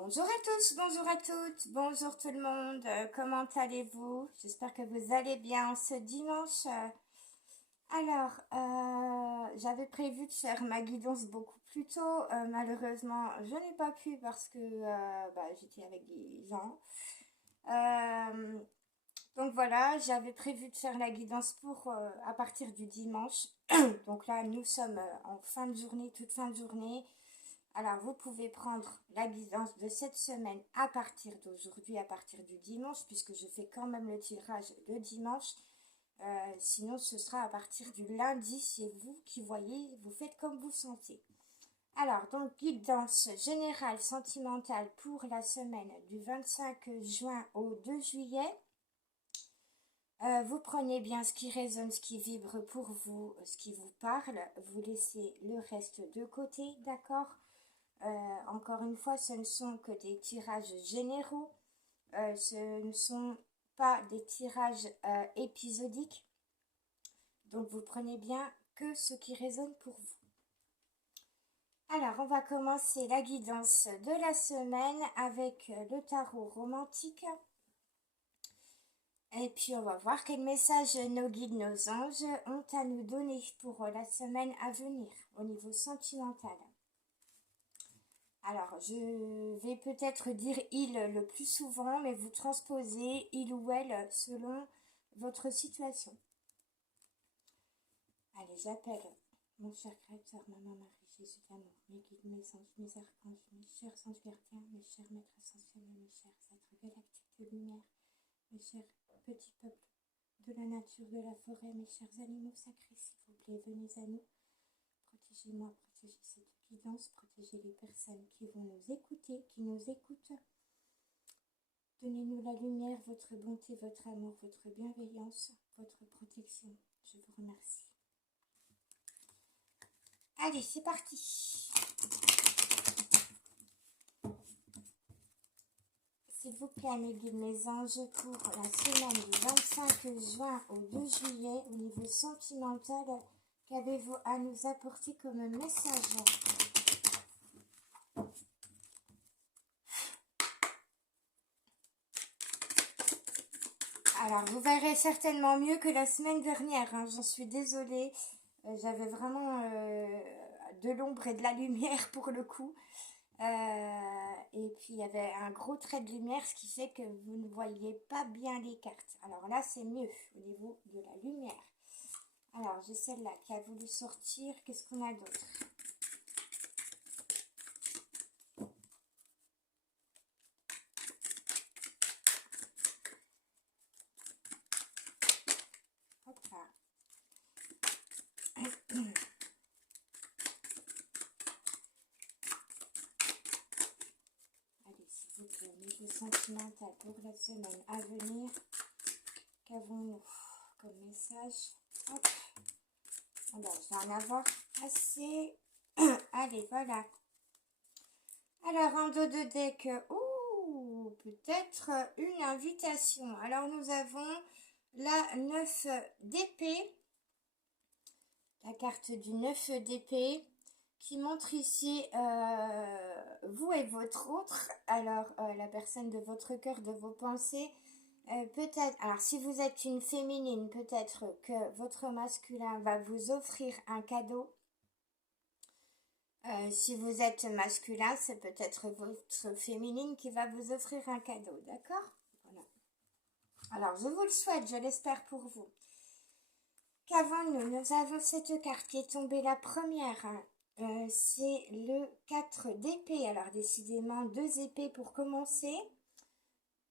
Bonjour à tous, bonjour à toutes, bonjour tout le monde, comment allez-vous? J'espère que vous allez bien ce dimanche. J'avais prévu de faire ma guidance beaucoup plus tôt. Malheureusement, je n'ai pas pu parce que j'étais avec des gens. Euh, donc voilà, j'avais prévu de faire la guidance pour à partir du dimanche. Donc là, nous sommes en fin de journée, toute fin de journée. Alors, vous pouvez prendre la guidance de cette semaine à partir d'aujourd'hui, à partir du dimanche, puisque je fais quand même le tirage le dimanche. Sinon, ce sera à partir du lundi, c'est vous qui voyez, vous faites comme vous sentez. Alors, donc, guidance générale sentimentale pour la semaine du 25 juin au 2 juillet. Vous prenez bien ce qui résonne, ce qui vibre pour vous, ce qui vous parle. Vous laissez le reste de côté, d'accord? Encore une fois, ce ne sont que des tirages généraux. Ce ne sont pas des tirages épisodiques. Donc, vous prenez bien que ce qui résonne pour vous. Alors, on va commencer la guidance de la semaine avec le tarot romantique. Et puis, on va voir quel message nos guides, nos anges ont à nous donner pour la semaine à venir au niveau sentimental. Alors, je vais peut-être dire il le plus souvent, mais vous transposez il ou elle selon votre situation. Allez, j'appelle mon cher Créateur, Maman Marie, Jésus d'amour, mes guides, mes anges, mes archanges, mes chers anges gardiens, mes chers maîtres ascensionnés, mes chers êtres galactiques de lumière, mes chers petits peuples de la nature, de la forêt, mes chers animaux sacrés, s'il vous plaît, venez à nous. Protégez-moi, protégez cette guidance, protégez les personnes qui vont nous écouter, qui nous écoutent. Donnez-nous la lumière, votre bonté, votre amour, votre bienveillance, votre protection. Je vous remercie. Allez, c'est parti. S'il vous plaît, mes guides, mes anges, pour la semaine du 25 juin au 2 juillet, au niveau sentimental, qu'avez-vous à nous apporter comme message? Alors, vous verrez certainement mieux que la semaine dernière, hein, j'en suis désolée. J'avais vraiment de l'ombre et de la lumière pour le coup. Et puis, il y avait un gros trait de lumière, ce qui fait que vous ne voyez pas bien les cartes. Alors là, c'est mieux au niveau de la lumière. Alors, j'ai celle-là qui a voulu sortir. Qu'est-ce qu'on a d'autre? Hop là. Allez, s'il vous plaît, niveau sentimental pour la semaine à venir. Qu'avons-nous comme message? Hop. Alors, je vais en avoir assez. Allez, voilà. Alors, en dos de deck, peut-être une invitation. Alors, nous avons la 9 d'épée, la carte du 9 d'épée, qui montre ici vous et votre autre. Alors, la personne de votre cœur, de vos pensées. Peut-être, alors si vous êtes une féminine, peut-être que votre masculin va vous offrir un cadeau. Si vous êtes masculin, c'est peut-être votre féminine qui va vous offrir un cadeau, d'accord? Voilà. Alors, je vous le souhaite, je l'espère pour vous. Qu'avons-nous? Nous avons cette carte qui est tombée la première. C'est le 4 d'épée. Alors, décidément, 2 épées pour commencer.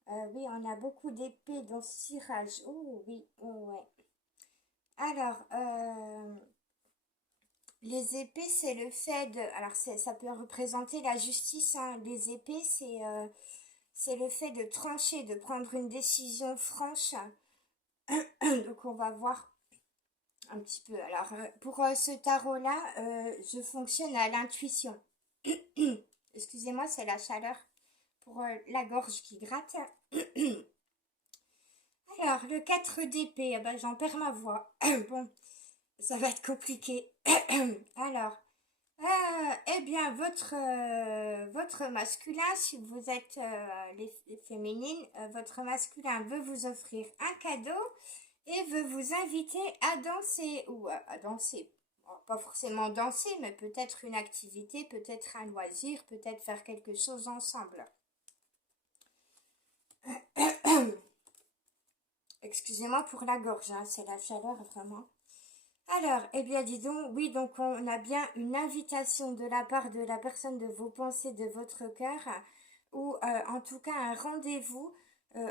Oui, on a beaucoup d'épées dans ce tirage. Oh, oui, oh, ouais. Alors, les épées, c'est le fait de... Alors, ça peut représenter la justice, hein. Les épées, c'est le fait de trancher, de prendre une décision franche. Donc, on va voir un petit peu. Alors, pour ce tarot-là, je fonctionne à l'intuition. Excusez-moi, c'est la chaleur pour la gorge qui gratte. Alors, le 4 d'épée, eh ben, j'en perds ma voix. Bon, ça va être compliqué. Alors, eh bien, votre masculin, si vous êtes les féminines, votre masculin veut vous offrir un cadeau et veut vous inviter à danser ou à danser. Bon, pas forcément danser, mais peut-être une activité, peut-être un loisir, peut-être faire quelque chose ensemble. Excusez-moi pour la gorge, hein, c'est la chaleur vraiment. Alors, eh bien, dis donc, oui, donc on a bien une invitation de la part de la personne de vos pensées, de votre cœur, ou en tout cas un rendez-vous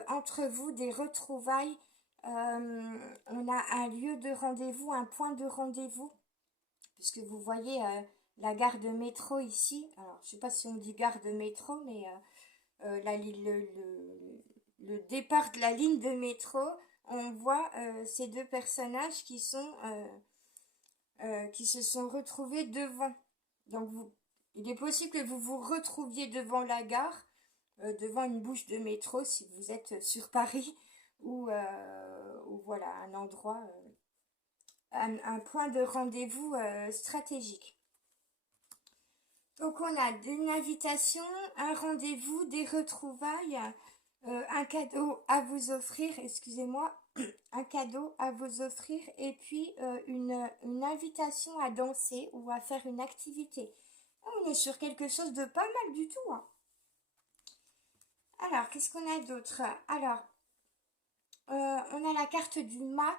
entre vous, des retrouvailles. On a un lieu de rendez-vous, un point de rendez-vous, puisque vous voyez la gare de métro ici. Alors, je ne sais pas si on dit gare de métro, mais le départ de la ligne de métro, on voit ces deux personnages qui se sont retrouvés devant. Donc, il est possible que vous vous retrouviez devant la gare, devant une bouche de métro si vous êtes sur Paris, ou voilà, un endroit, un point de rendez-vous stratégique. Donc, on a une invitation, un rendez-vous, des retrouvailles, un cadeau à vous offrir, excusez-moi, un cadeau à vous offrir et puis une invitation à danser ou à faire une activité. On est sur quelque chose de pas mal du tout, hein. Alors, qu'est-ce qu'on a d'autre? Alors, on a la carte du mat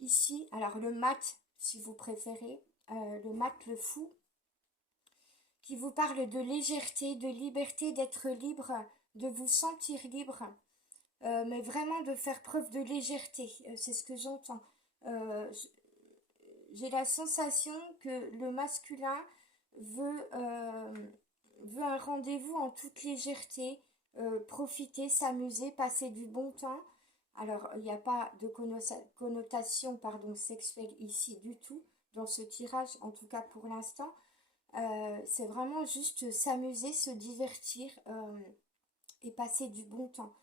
ici. Alors, le mat, si vous préférez, le mat, le fou, qui vous parle de légèreté, de liberté, d'être libre, de vous sentir libre. Mais vraiment de faire preuve de légèreté, c'est ce que j'entends. J'ai la sensation que le masculin veut un rendez-vous en toute légèreté, profiter, s'amuser, passer du bon temps. Alors, il n'y a pas de connotation sexuelle ici du tout, dans ce tirage, en tout cas pour l'instant. C'est vraiment juste s'amuser, se divertir et passer du bon temps.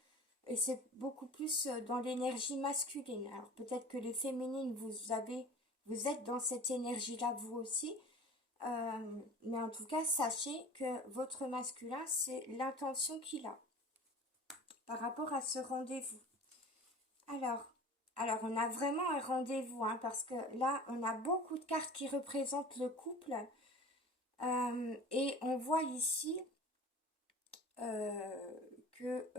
Et c'est beaucoup plus dans l'énergie masculine. Alors peut-être que les féminines, vous êtes dans cette énergie-là vous aussi. Mais en tout cas, sachez que votre masculin, c'est l'intention qu'il a par rapport à ce rendez-vous. Alors on a vraiment un rendez-vous, hein, parce que là, on a beaucoup de cartes qui représentent le couple. Et on voit ici que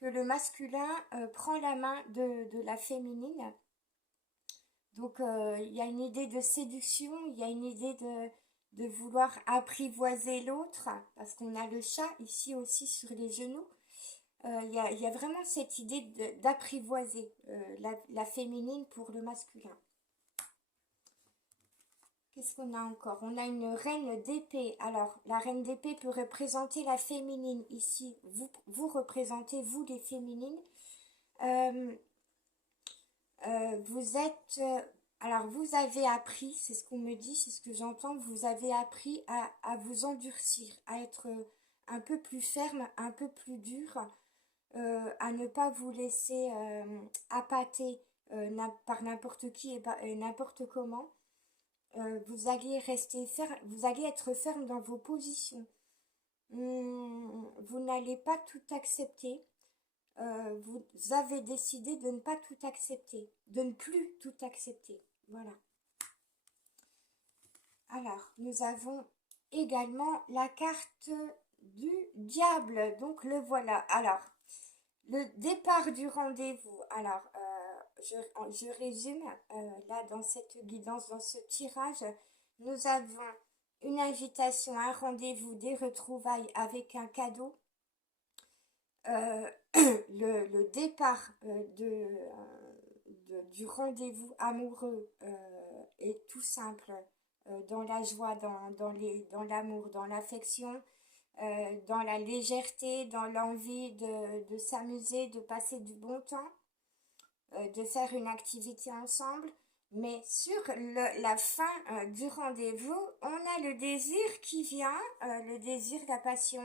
le masculin prend la main de la féminine. Donc il y a une idée de séduction, il y a une idée de vouloir apprivoiser l'autre, parce qu'on a le chat ici aussi sur les genoux. Il y a vraiment cette idée d'apprivoiser la féminine pour le masculin. Qu'est-ce qu'on a encore? On a une reine d'épée. Alors, la reine d'épée peut représenter la féminine ici. Vous représentez, vous, les féminines. Vous êtes... alors, vous avez appris, c'est ce qu'on me dit, c'est ce que j'entends, vous avez appris à vous endurcir, à être un peu plus ferme, un peu plus dur, à ne pas vous laisser appâter par n'importe qui et n'importe comment. Vous allez rester ferme, vous allez être ferme dans vos positions. Vous n'allez pas tout accepter. Vous avez décidé de ne pas tout accepter, de ne plus tout accepter. Voilà. Alors, nous avons également la carte du diable. Donc, le voilà. Alors, le départ du rendez-vous. Alors, je résume. Là, dans cette guidance, dans ce tirage, nous avons une invitation, un rendez-vous, des retrouvailles avec un cadeau. Le départ du rendez-vous amoureux est tout simple, dans la joie, dans l'amour, dans l'affection, dans la légèreté, dans l'envie de s'amuser, de passer du bon temps, de faire une activité ensemble. Mais sur la fin du rendez-vous, on a le désir qui vient, le désir, la passion,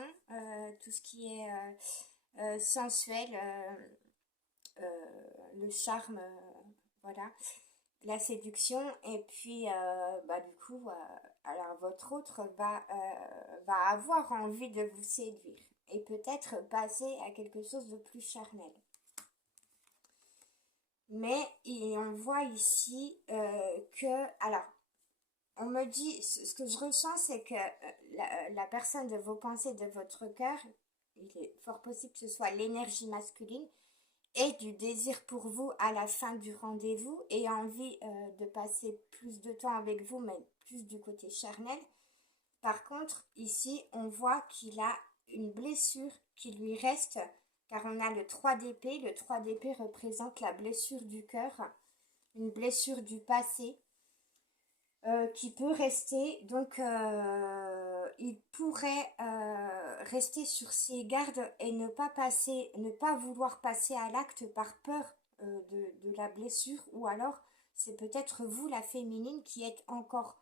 tout ce qui est sensuel, le charme, voilà. la séduction, et puis bah, du coup, alors votre autre va avoir envie de vous séduire et peut-être passer à quelque chose de plus charnel. Mais on voit ici alors, on me dit, ce que je ressens, c'est que la personne de vos pensées, de votre cœur, il est fort possible que ce soit l'énergie masculine, et du désir pour vous à la fin du rendez-vous et envie de passer plus de temps avec vous, mais plus du côté charnel. Par contre, ici, on voit qu'il a une blessure qui lui reste, car on a le 3 d'épée. Le 3 d'épée représente la blessure du cœur, une blessure du passé qui peut rester. Donc, il pourrait rester sur ses gardes et ne pas vouloir passer à l'acte par peur de la blessure, ou alors c'est peut-être vous, la féminine, qui êtes encore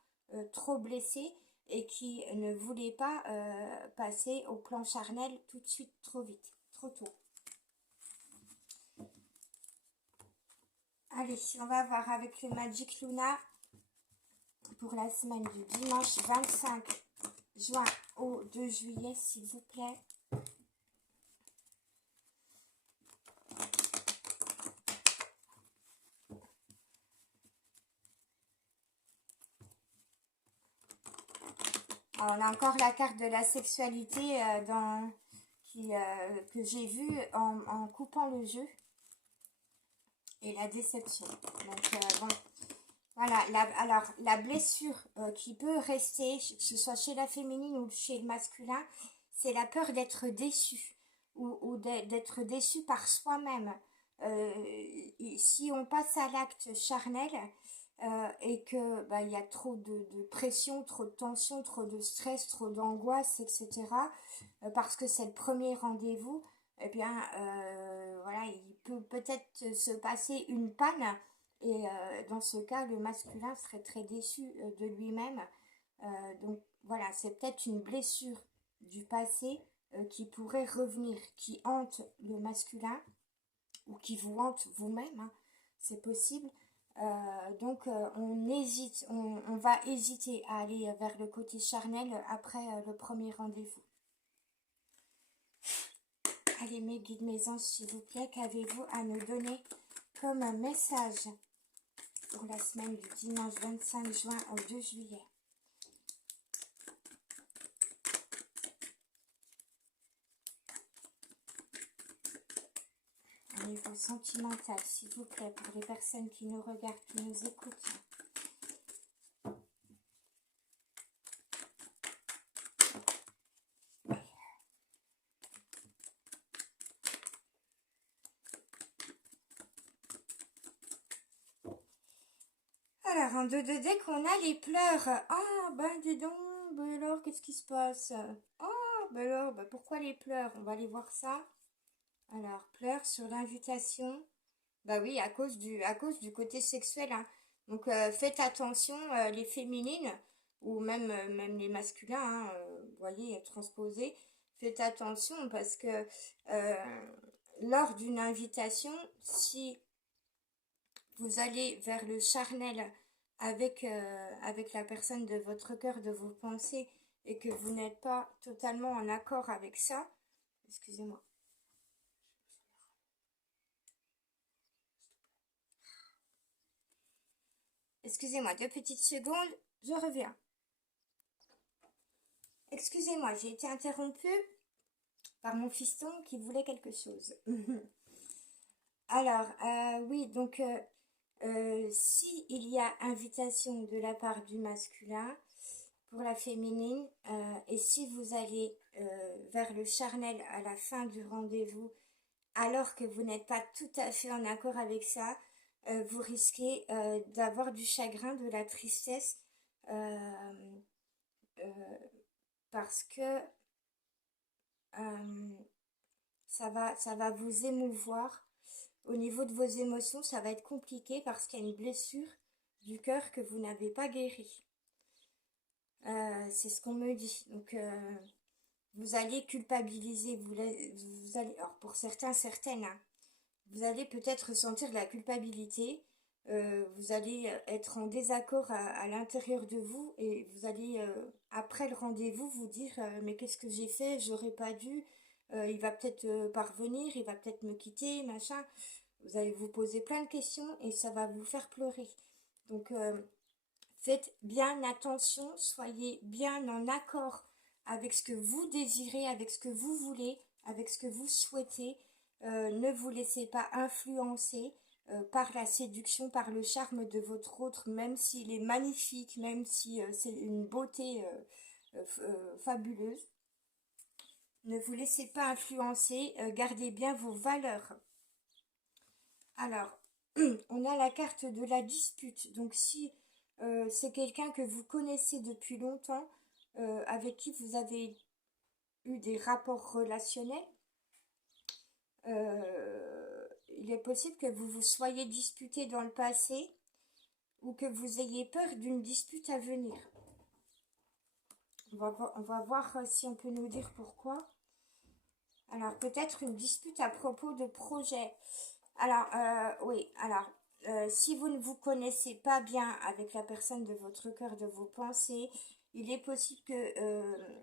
trop blessée et qui ne voulez pas passer au plan charnel tout de suite, trop vite, trop tôt. Allez, on va voir avec le Magic Luna pour la semaine du dimanche 25 juin au 2 juillet, s'il vous plaît. Alors, on a encore la carte de la sexualité que j'ai vue en coupant le jeu, et la déception. Donc, bon, voilà. Alors, la blessure qui peut rester, que ce soit chez la féminine ou chez le masculin, c'est la peur d'être déçu, ou d'être déçu par soi-même. Si on passe à l'acte charnel, et que bah, y a trop de pression, trop de tension, trop de stress, trop d'angoisse, etc. Parce que c'est le premier rendez-vous, eh bien voilà, il peut peut-être se passer une panne, et dans ce cas, le masculin serait très déçu de lui-même. Donc voilà, c'est peut-être une blessure du passé qui pourrait revenir, qui hante le masculin, ou qui vous hante vous-même, hein, c'est possible. Donc on va hésiter à aller vers le côté charnel après le premier rendez-vous. Allez, mes guides, mes anges, s'il vous plaît, qu'avez-vous à nous donner comme un message pour la semaine du dimanche 25 juin au 2 juillet? Au niveau sentimental, s'il vous plaît, pour les personnes qui nous regardent, qui nous écoutent. Alors, en 2 de deck, on a les pleurs. Ah, ben dis donc, ben alors, qu'est-ce qui se passe? Ah, ben alors, ben pourquoi les pleurs? On va aller voir ça. Alors, pleurs sur l'invitation. Bah oui, à cause du côté sexuel, hein. Donc, faites attention, les féminines, ou même les masculins, hein, vous voyez, transposés. Faites attention parce que lors d'une invitation, si vous allez vers le charnel avec la personne de votre cœur, de vos pensées, et que vous n'êtes pas totalement en accord avec ça, excusez-moi. Excusez-moi, 2 petites secondes, je reviens. Excusez-moi, j'ai été interrompue par mon fiston qui voulait quelque chose. Alors, oui, donc, si il y a invitation de la part du masculin pour la féminine, et si vous allez vers le charnel à la fin du rendez-vous, alors que vous n'êtes pas tout à fait en accord avec ça, vous risquez d'avoir du chagrin, de la tristesse, euh, euh, parce que ça va vous émouvoir. Au niveau de vos émotions, ça va être compliqué parce qu'il y a une blessure du cœur que vous n'avez pas guérie. C'est ce qu'on me dit. Donc, vous allez culpabiliser. Vous allez, alors pour certains, certaines, hein, vous allez peut-être ressentir de la culpabilité vous allez être en désaccord à l'intérieur de vous et vous allez, après le rendez-vous, vous dire mais qu'est-ce que j'ai fait? J'aurais pas dû. Il va peut-être parvenir, il va peut-être me quitter, machin. Vous allez vous poser plein de questions et ça va vous faire pleurer. Donc, faites bien attention, soyez bien en accord avec ce que vous désirez, avec ce que vous voulez, avec ce que vous souhaitez. Ne vous laissez pas influencer par la séduction, par le charme de votre autre, même s'il est magnifique, même si c'est une beauté fabuleuse. Ne vous laissez pas influencer, gardez bien vos valeurs. Alors, on a la carte de la dispute. Donc, si c'est quelqu'un que vous connaissez depuis longtemps, avec qui vous avez eu des rapports relationnels, il est possible que vous vous soyez disputé dans le passé ou que vous ayez peur d'une dispute à venir. On va voir si on peut nous dire pourquoi. Alors, peut-être une dispute à propos de projets. Alors, oui, alors, si vous ne vous connaissez pas bien avec la personne de votre cœur, de vos pensées, il est possible que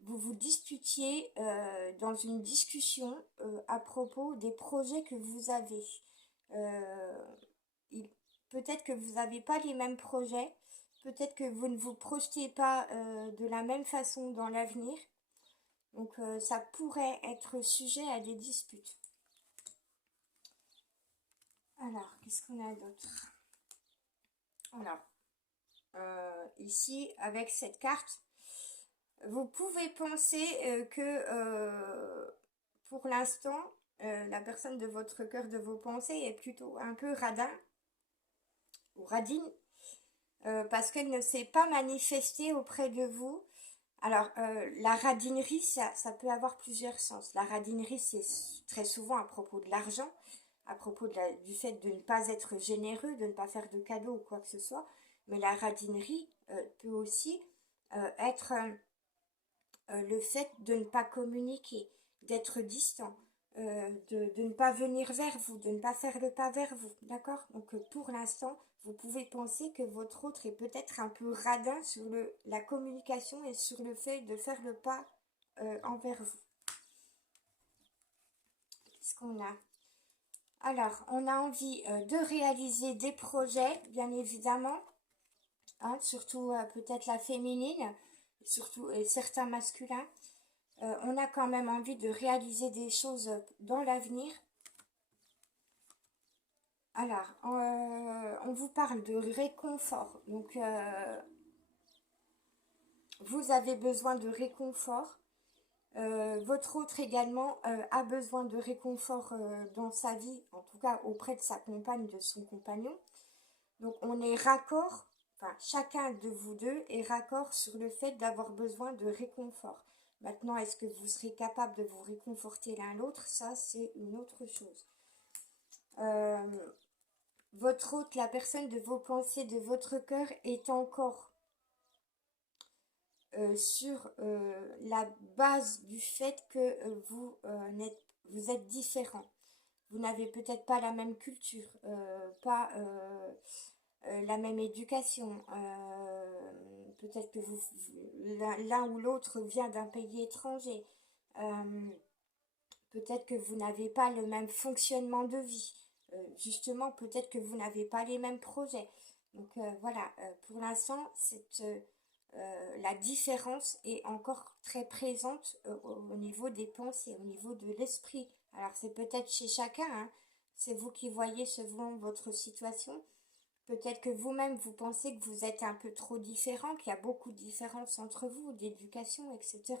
vous vous disputiez dans une discussion à propos des projets que vous avez. Peut-être que vous n'avez pas les mêmes projets, peut-être que vous ne vous projetez pas de la même façon dans l'avenir. Donc, ça pourrait être sujet à des disputes. Alors, qu'est-ce qu'on a d'autre? Alors, ici, avec cette carte, vous pouvez penser que pour l'instant, la personne de votre cœur, de vos pensées, est plutôt un peu radin ou radine, parce qu'elle ne s'est pas manifestée auprès de vous. Alors, la radinerie, ça peut avoir plusieurs sens. La radinerie, c'est très souvent à propos de l'argent, à propos du fait de ne pas être généreux, de ne pas faire de cadeaux ou quoi que ce soit. Mais la radinerie peut aussi être le fait de ne pas communiquer, d'être distant, de ne pas venir vers vous, de ne pas faire le pas vers vous, d'accord? Donc pour l'instant, vous pouvez penser que votre autre est peut-être un peu radin sur la communication et sur le fait de faire le pas envers vous. Qu'est-ce qu'on a? Alors, on a envie de réaliser des projets, bien évidemment, hein, surtout peut-être la féminine, surtout et certains masculins. On a quand même envie de réaliser des choses dans l'avenir. Alors, on vous parle de réconfort. Donc, vous avez besoin de réconfort. Votre autre également a besoin de réconfort dans sa vie, en tout cas auprès de sa compagne, de son compagnon. Donc, on est raccord, enfin, chacun de vous deux est raccord sur le fait d'avoir besoin de réconfort. Maintenant, est-ce que vous serez capable de vous réconforter l'un l'autre? Ça, c'est une autre chose. Votre autre, la personne de vos pensées, de votre cœur, est encore sur la base du fait que vous êtes différents. Vous n'avez peut-être pas la même culture, pas la même éducation. Peut-être que l'un ou l'autre vient d'un pays étranger. Peut-être que vous n'avez pas le même fonctionnement de vie. Justement, peut-être que vous n'avez pas les mêmes projets. Donc voilà, pour l'instant, la différence est encore très présente au niveau des pensées, au niveau de l'esprit. Alors c'est peut-être chez chacun, hein, c'est vous qui voyez selon votre situation. Peut-être que vous-même, vous pensez que vous êtes un peu trop différent, qu'il y a beaucoup de différences entre vous, d'éducation, etc.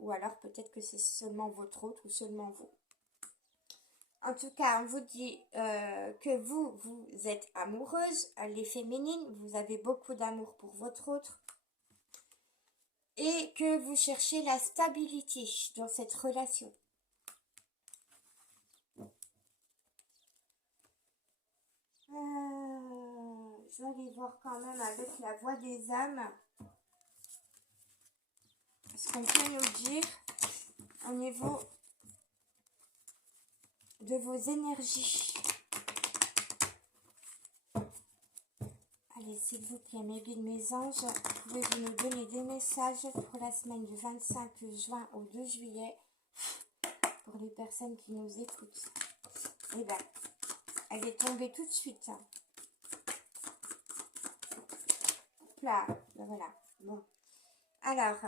Ou alors peut-être que c'est seulement votre autre ou seulement vous. En tout cas, on vous dit que vous êtes amoureuse, les féminines, vous avez beaucoup d'amour pour votre autre et que vous cherchez la stabilité dans cette relation. Je vais aller voir quand même avec la voix des âmes ce qu'on peut nous dire au niveau de vos énergies. Allez, s'il vous plaît, mes guides, mes anges, pouvez-vous nous donner des messages pour la semaine du 25 juin au 2 juillet pour les personnes qui nous écoutent? Eh bien, elle est tombée tout de suite. Là, voilà. Bon. Alors,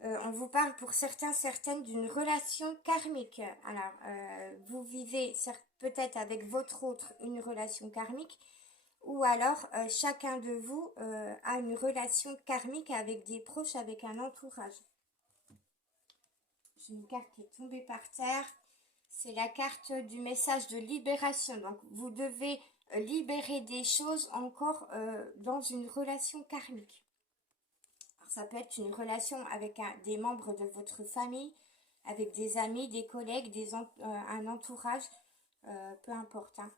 on vous parle pour certains, certaines d'une relation karmique. Alors, vous vivez peut-être avec votre autre une relation karmique, ou alors chacun de vous a une relation karmique avec des proches, avec un entourage. J'ai une carte qui est tombée par terre. C'est la carte du message de libération. Donc, vous devez libérer des choses encore dans une relation karmique. Alors, ça peut être une relation avec des membres de votre famille, avec des amis, des collègues, un entourage, peu importe. Hein.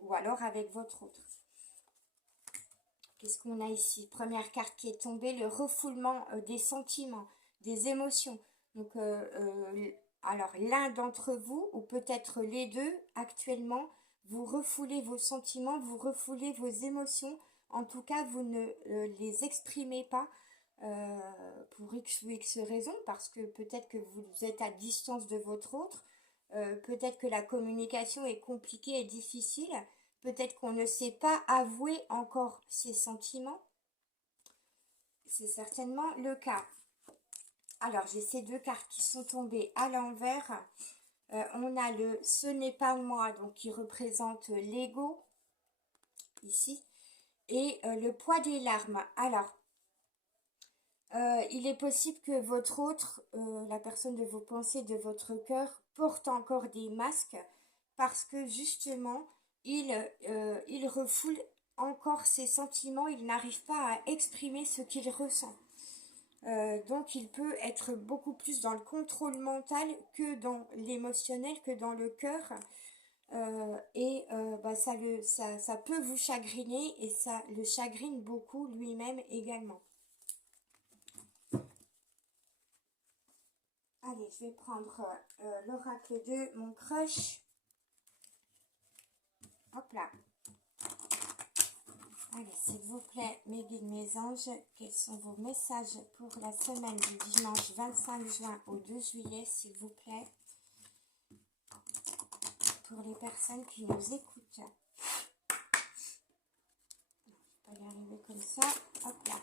Ou alors avec votre autre. Qu'est-ce qu'on a ici? Première carte qui est tombée, le refoulement des sentiments, des émotions. Donc, alors l'un d'entre vous, ou peut-être les deux, actuellement, vous refoulez vos sentiments, vous refoulez vos émotions. En tout cas, vous ne les exprimez pas pour X ou X raisons, parce que peut-être que vous êtes à distance de votre autre, peut-être que la communication est compliquée et difficile. Peut-être qu'on ne sait pas avouer encore ses sentiments. C'est certainement le cas. Alors, j'ai ces deux cartes qui sont tombées à l'envers. On a le « ce n'est pas moi », donc qui représente l'ego, ici. Et le poids des larmes. Alors, il est possible que votre autre, la personne de vos pensées, de votre cœur, porte encore des masques parce que justement, il refoule encore ses sentiments, il n'arrive pas à exprimer ce qu'il ressent. Donc il peut être beaucoup plus dans le contrôle mental que dans l'émotionnel, que dans le cœur. Ça peut vous chagriner et ça le chagrine beaucoup lui-même également. Allez, je vais prendre l'oracle de mon crush. Hop là. Allez, s'il vous plaît, mes guides, mes anges, quels sont vos messages pour la semaine du dimanche 25 juin au 2 juillet, s'il vous plaît, pour les personnes qui nous écoutent. Je ne vais pas y arriver comme ça. Hop là.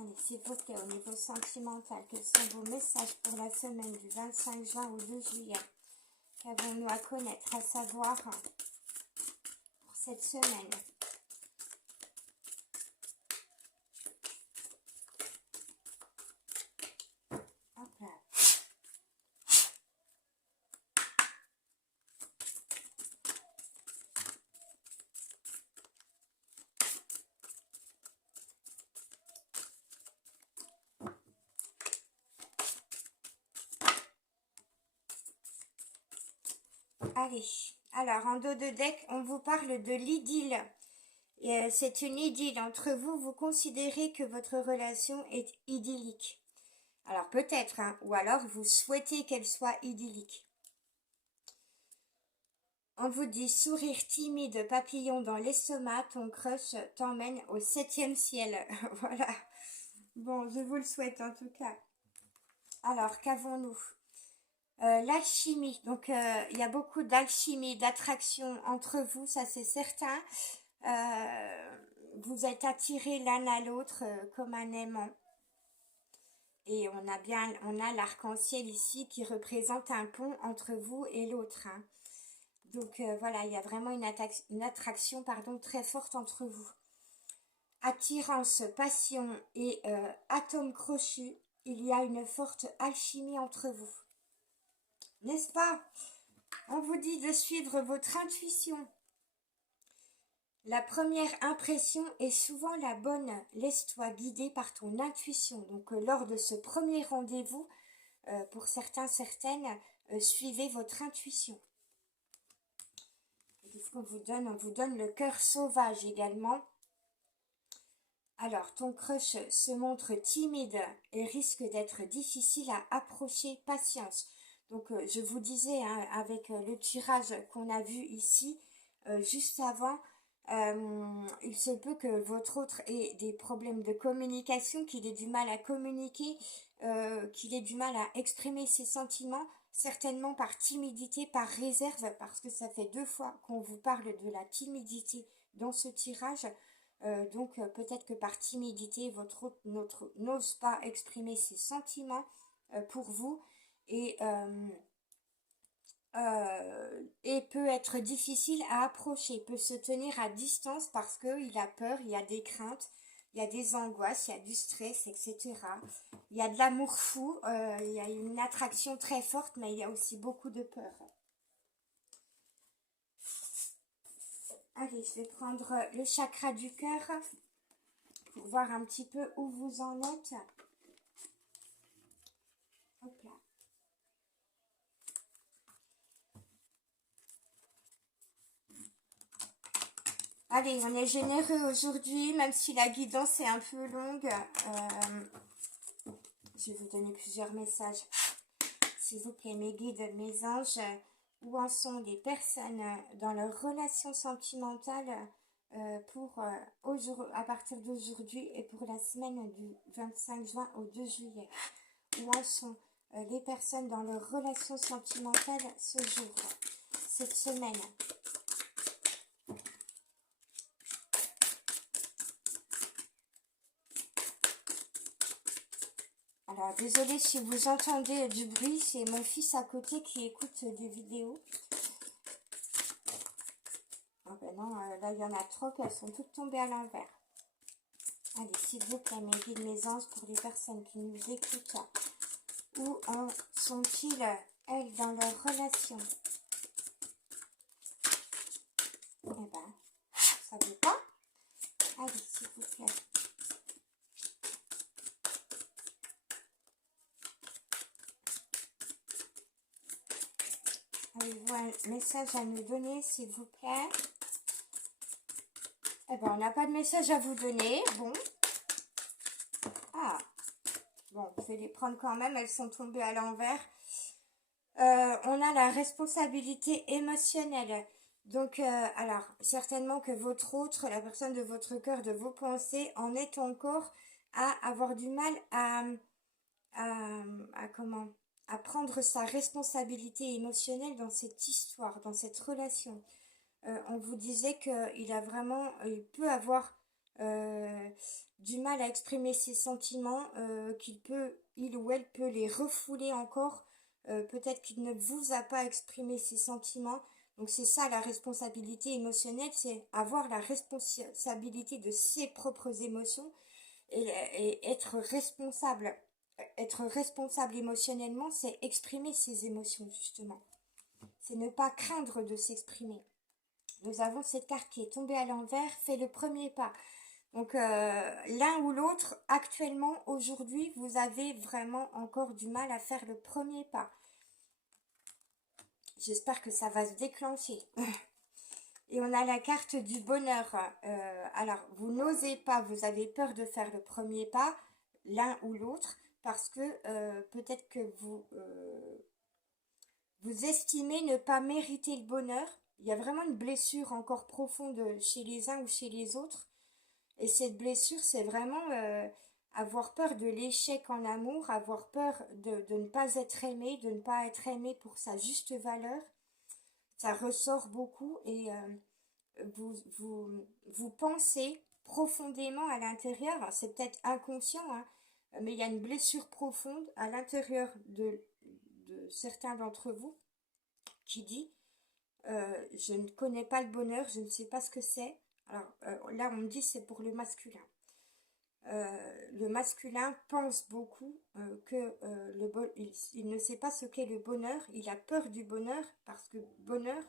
Allez, s'il vous plaît, au niveau sentimental, quels sont vos messages pour la semaine du 25 juin au 2 juillet? Qu'avons-nous à connaître, à savoir pour cette semaine? Hop là. Allez, alors en dos de deck, on vous parle de l'idylle. C'est une idylle entre vous, vous considérez que votre relation est idyllique. Alors peut-être, hein, ou alors vous souhaitez qu'elle soit idyllique. On vous dit sourire timide, papillon dans l'estomac, ton crush t'emmène au 7e ciel. Voilà. Bon, je vous le souhaite en tout cas. Alors, qu'avons-nous? L'alchimie, donc il y a beaucoup d'alchimie, d'attraction entre vous, ça c'est certain. Vous êtes attirés l'un à l'autre comme un aimant. Et on a l'arc-en-ciel ici qui représente un pont entre vous et l'autre. Hein. Donc voilà, il y a vraiment une attraction très forte entre vous. Attirance, passion et atome crochu, il y a une forte alchimie entre vous. N'est-ce pas? On vous dit de suivre votre intuition. La première impression est souvent la bonne. Laisse-toi guider par ton intuition. Donc, lors de ce premier rendez-vous, pour certains, certaines, suivez votre intuition. Qu'est-ce qu'on vous donne? On vous donne le cœur sauvage également. Alors, ton crush se montre timide et risque d'être difficile à approcher. Patience. Donc, je vous disais, hein, avec le tirage qu'on a vu ici, juste avant, il se peut que votre autre ait des problèmes de communication, qu'il ait du mal à communiquer, qu'il ait du mal à exprimer ses sentiments, certainement par timidité, par réserve, parce que ça fait 2 fois qu'on vous parle de la timidité dans ce tirage. Donc peut-être que par timidité, votre autre n'ose pas exprimer ses sentiments pour vous et, peut être difficile à approcher, peut se tenir à distance parce qu'il a peur, il y a des craintes, il y a des angoisses, il y a du stress, etc. Il y a de l'amour fou, il y a une attraction très forte, mais il y a aussi beaucoup de peur. Allez, je vais prendre le chakra du cœur pour voir un petit peu où vous en êtes. Hop là. Allez, on est généreux aujourd'hui, même si la guidance est un peu longue. Je vais vous donner plusieurs messages. S'il vous plaît, mes guides, mes anges, où en sont les personnes dans leur relation sentimentale à partir d'aujourd'hui et pour la semaine du 25 juin au 2 juillet. Où en sont les personnes dans leur relation sentimentale ce jour, cette semaine. Alors, désolée si vous entendez du bruit, c'est mon fils à côté qui écoute des vidéos. Ah ben non, là il y en a trop qu'elles sont toutes tombées à l'envers. Allez, s'il vous plaît, mes guides, mes anges, pour les personnes qui nous écoutent, où en sont-ils, elles, dans leur relation? Eh ben, ça veut pas. Allez, s'il vous plaît. Avez-vous un message à nous donner, s'il vous plaît? Eh ben, on n'a pas de message à vous donner. Bon. Ah. Bon, je vais les prendre quand même. Elles sont tombées à l'envers. On a la responsabilité émotionnelle. Donc, alors, certainement que votre autre, la personne de votre cœur, de vos pensées, en est encore à avoir du mal à prendre sa responsabilité émotionnelle dans cette histoire, dans cette relation. On vous disait il peut avoir du mal à exprimer ses sentiments, il ou elle peut les refouler encore. Peut-être qu'il ne vous a pas exprimé ses sentiments. Donc c'est ça la responsabilité émotionnelle, c'est avoir la responsabilité de ses propres émotions et être responsable. Être responsable émotionnellement, c'est exprimer ses émotions justement. C'est ne pas craindre de s'exprimer. Nous avons cette carte qui est tombée à l'envers, fait le premier pas. Donc l'un ou l'autre, actuellement, aujourd'hui, vous avez vraiment encore du mal à faire le premier pas. J'espère que ça va se déclencher. Et on a la carte du bonheur. Alors, vous n'osez pas, vous avez peur de faire le premier pas, l'un ou l'autre, parce que peut-être que vous estimez ne pas mériter le bonheur. Il y a vraiment une blessure encore profonde chez les uns ou chez les autres. Et cette blessure, c'est vraiment avoir peur de l'échec en amour, avoir peur de ne pas être aimé, de ne pas être aimé pour sa juste valeur. Ça ressort beaucoup et vous pensez profondément à l'intérieur, c'est peut-être inconscient, hein, mais il y a une blessure profonde à l'intérieur de certains d'entre vous qui dit je ne connais pas le bonheur, je ne sais pas ce que c'est. Alors là, on me dit c'est pour le masculin. Le masculin pense beaucoup il ne sait pas ce qu'est le bonheur. Il a peur du bonheur parce que bonheur,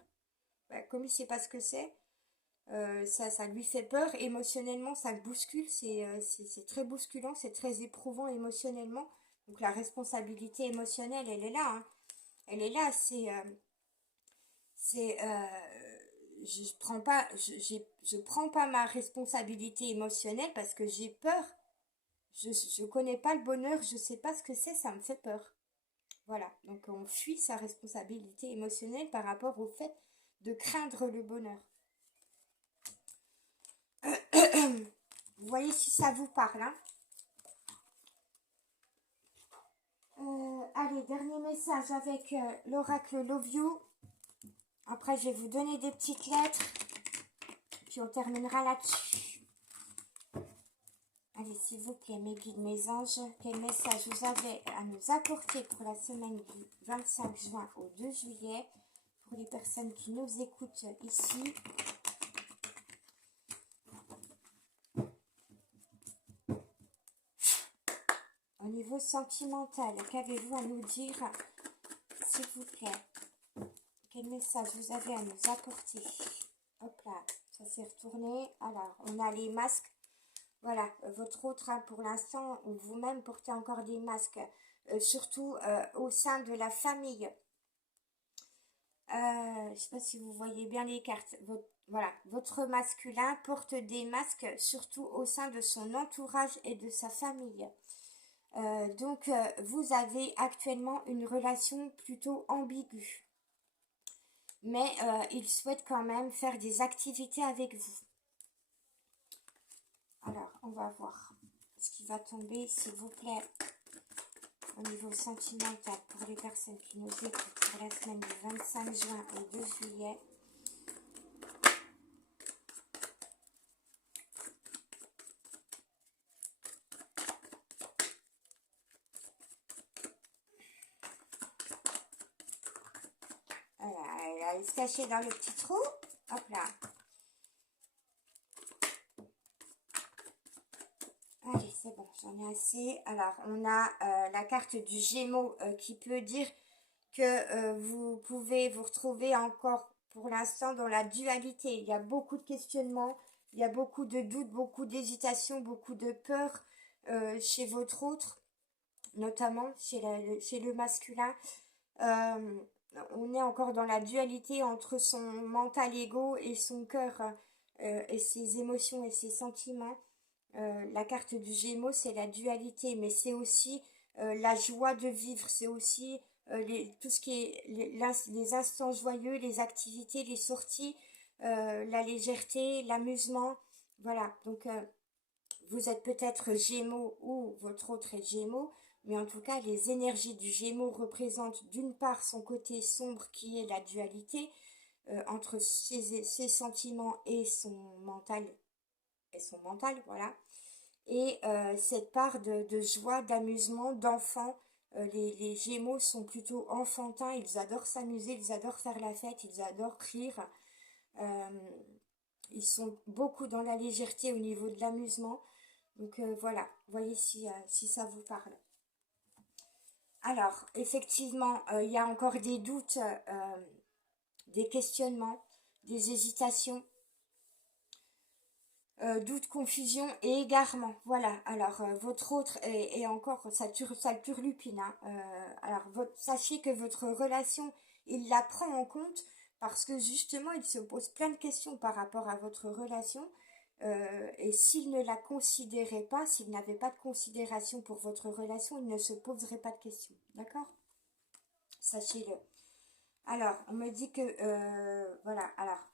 comme il ne sait pas ce que c'est, ça lui fait peur. Émotionnellement, ça le bouscule. C'est très bousculant, c'est très éprouvant émotionnellement. Donc la responsabilité émotionnelle, elle est là. Hein. Elle est là. Je prends pas ma responsabilité émotionnelle parce que j'ai peur. Je connais pas le bonheur, je sais pas ce que c'est, ça me fait peur. Voilà, donc on fuit sa responsabilité émotionnelle par rapport au fait de craindre le bonheur. Vous voyez si ça vous parle, hein. Allez, dernier message avec l'oracle Love You. Après, je vais vous donner des petites lettres. Puis on terminera là-dessus. Allez, s'il vous plaît, mes guides, mes anges, quel message vous avez à nous apporter pour la semaine du 25 juin au 2 juillet pour les personnes qui nous écoutent ici. Au niveau sentimental, qu'avez-vous à nous dire, s'il vous plaît? Quel message vous avez à nous apporter? Hop là, ça s'est retourné. Alors, on a les masques. Voilà, votre autre, hein, pour l'instant, ou vous-même portez encore des masques, surtout au sein de la famille. Je ne sais pas si vous voyez bien les cartes. Voilà, votre masculin porte des masques, surtout au sein de son entourage et de sa famille. Donc, vous avez actuellement une relation plutôt ambiguë. Mais il souhaite quand même faire des activités avec vous. Alors, on va voir ce qui va tomber, s'il vous plaît, au niveau sentimental pour les personnes qui nous écoutent pour la semaine du 25 juin au 2 juillet. Voilà, elle va se cacher dans le petit trou. Hop là. Allez, c'est bon, j'en ai assez. Alors, on a la carte du Gémeaux qui peut dire que vous pouvez vous retrouver encore pour l'instant dans la dualité. Il y a beaucoup de questionnements, il y a beaucoup de doutes, beaucoup d'hésitations, beaucoup de peur chez votre autre, notamment chez le masculin. On est encore dans la dualité entre son mental égo et son cœur et ses émotions et ses sentiments. La carte du Gémeaux, c'est la dualité, mais c'est aussi la joie de vivre, c'est aussi tout ce qui est les instants joyeux, les activités, les sorties, la légèreté, l'amusement. Voilà, donc vous êtes peut-être Gémeaux ou votre autre est Gémeaux, mais en tout cas, les énergies du Gémeaux représentent d'une part son côté sombre qui est la dualité entre ses sentiments et son mental, voilà. Et cette part de joie, d'amusement, d'enfant. Les Gémeaux sont plutôt enfantins, ils adorent s'amuser, ils adorent faire la fête, ils adorent rire. Euh, Ils sont beaucoup dans la légèreté au niveau de l'amusement. Donc voilà, voyez si ça vous parle. Alors, effectivement, il y a encore des doutes, des questionnements, des hésitations. Doute, confusion et égarement. Voilà, alors votre autre est encore, ça le turlupine. Hein. Alors sachez que votre relation, il la prend en compte parce que justement, il se pose plein de questions par rapport à votre relation. Et s'il ne la considérait pas, s'il n'avait pas de considération pour votre relation, il ne se poserait pas de questions. D'accord? Sachez-le. Alors, on me dit que, voilà, alors,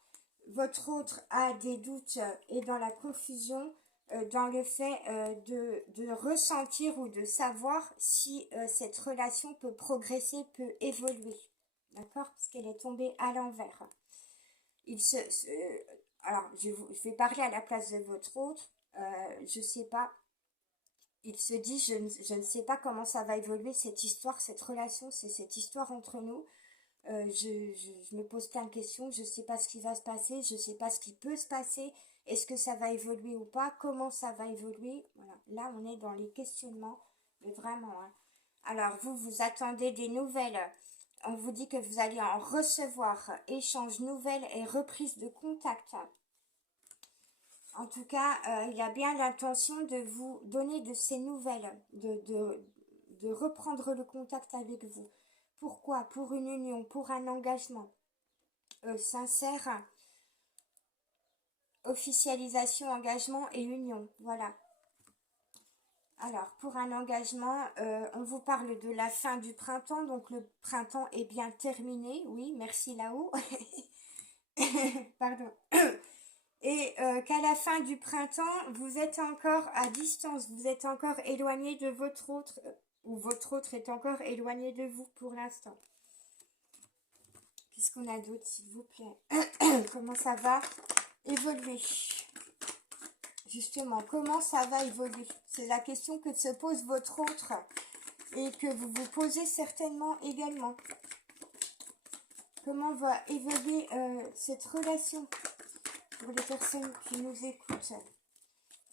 votre autre a des doutes et dans la confusion dans le fait de ressentir ou de savoir si cette relation peut progresser, peut évoluer. D'accord? Parce qu'elle est tombée à l'envers. Alors, je vais parler à la place de votre autre. Je sais pas. Il se dit, je ne sais pas comment ça va évoluer cette histoire, cette relation, c'est cette histoire entre nous. Je me pose plein de questions, je ne sais pas ce qui va se passer, je ne sais pas ce qui peut se passer, est-ce que ça va évoluer ou pas, comment ça va évoluer. Voilà, là on est dans les questionnements, mais vraiment. Hein. Alors vous attendez des nouvelles, on vous dit que vous allez en recevoir, échange, nouvelles et reprise de contact. En tout cas, il a bien l'intention de vous donner de ces nouvelles, de reprendre le contact avec vous. Pourquoi? Pour une union, pour un engagement sincère, officialisation, engagement et union. Voilà. Alors, pour un engagement, on vous parle de la fin du printemps, donc le printemps est bien terminé, oui, merci là-haut, pardon, et qu'à la fin du printemps, vous êtes encore à distance, vous êtes encore éloigné de votre autre, ou votre autre est encore éloigné de vous pour l'instant. Qu'est-ce qu'on a d'autre, s'il vous plaît? Comment ça va évoluer? Justement, comment ça va évoluer? C'est la question que se pose votre autre et que vous vous posez certainement également. Comment va évoluer cette relation pour les personnes qui nous écoutent?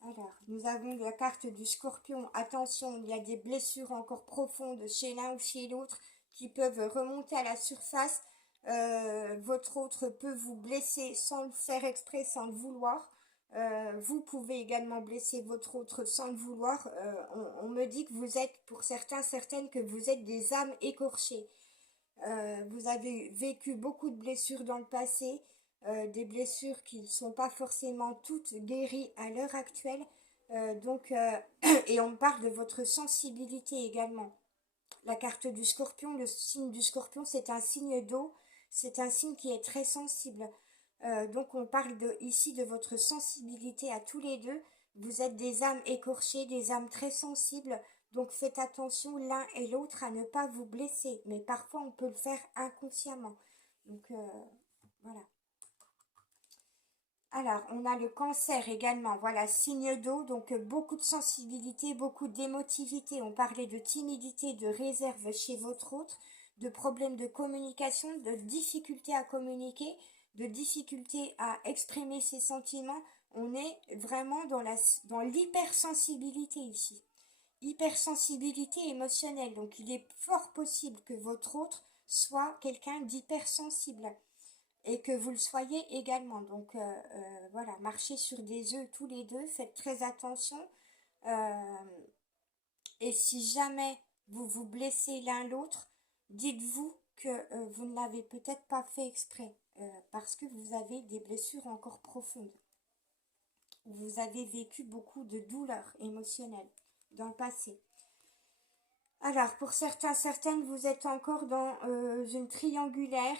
Alors, nous avons la carte du Scorpion. Attention, il y a des blessures encore profondes chez l'un ou chez l'autre qui peuvent remonter à la surface. Votre autre peut vous blesser sans le faire exprès, sans le vouloir. Vous pouvez également blesser votre autre sans le vouloir. On me dit que vous êtes, pour certains, certaines, que vous êtes des âmes écorchées. Vous avez vécu beaucoup de blessures dans le passé, des blessures qui ne sont pas forcément toutes guéries à l'heure actuelle. Et on parle de votre sensibilité également. La carte du Scorpion, le signe du Scorpion, c'est un signe d'eau, c'est un signe qui est très sensible. Donc on parle ici de votre sensibilité à tous les deux. Vous êtes des âmes écorchées, des âmes très sensibles. Donc faites attention l'un et l'autre à ne pas vous blesser. Mais parfois on peut le faire inconsciemment. Donc voilà. Alors, on a le Cancer également, voilà, signe d'eau, donc beaucoup de sensibilité, beaucoup d'émotivité. On parlait de timidité, de réserve chez votre autre, de problèmes de communication, de difficulté à communiquer, de difficulté à exprimer ses sentiments. On est vraiment dans l'hypersensibilité ici. Hypersensibilité émotionnelle, donc il est fort possible que votre autre soit quelqu'un d'hypersensible et que vous le soyez également. Donc voilà, marchez sur des œufs tous les deux, faites très attention. Et si jamais vous vous blessez l'un l'autre, dites-vous que vous ne l'avez peut-être pas fait exprès, parce que vous avez des blessures encore profondes. Vous avez vécu beaucoup de douleurs émotionnelles dans le passé. Alors, pour certains, certaines, vous êtes encore dans une triangulaire.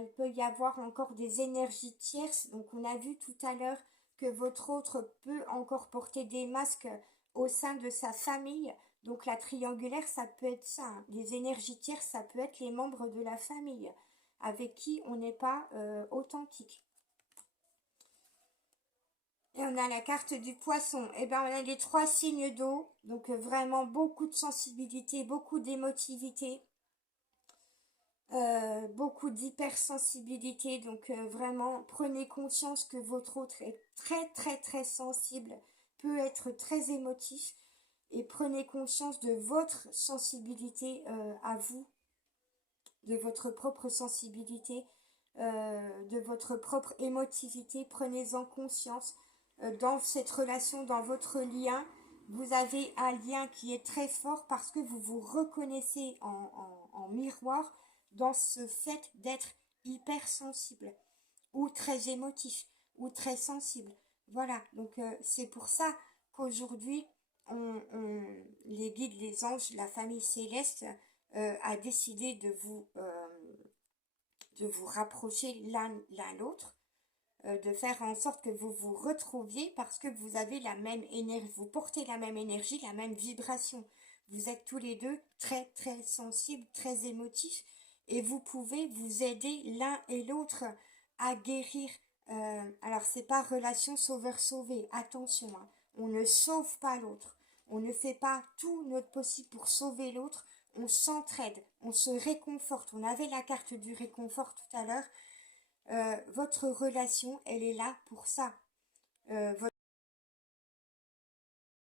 Il peut y avoir encore des énergies tierces. Donc, on a vu tout à l'heure que votre autre peut encore porter des masques au sein de sa famille. Donc, la triangulaire, ça peut être ça, hein. Les énergies tierces, ça peut être les membres de la famille avec qui on n'est pas authentique. Et on a la carte du Poisson. Et bien, on a les 3 signes d'eau. Donc, vraiment beaucoup de sensibilité, beaucoup d'émotivité, beaucoup d'hypersensibilité. Donc, vraiment, prenez conscience que votre autre est très, très, très sensible, peut être très émotif. Et prenez conscience de votre sensibilité à vous, de votre propre sensibilité, de votre propre émotivité. Prenez-en conscience. Dans cette relation, dans votre lien, vous avez un lien qui est très fort parce que vous vous reconnaissez en miroir dans ce fait d'être hypersensible ou très émotif ou très sensible. Voilà, donc c'est pour ça qu'aujourd'hui, les guides, les anges, la famille céleste a décidé de vous rapprocher l'un l'autre, de faire en sorte que vous vous retrouviez parce que vous avez la même énergie, vous portez la même énergie, la même vibration. Vous êtes tous les deux très très sensibles, très émotifs et vous pouvez vous aider l'un et l'autre à guérir. Alors c'est pas relation sauveur-sauvé, attention, hein. On ne sauve pas l'autre, on ne fait pas tout notre possible pour sauver l'autre, on s'entraide, on se réconforte. On avait la carte du réconfort tout à l'heure. Votre relation, elle est là pour ça. Votre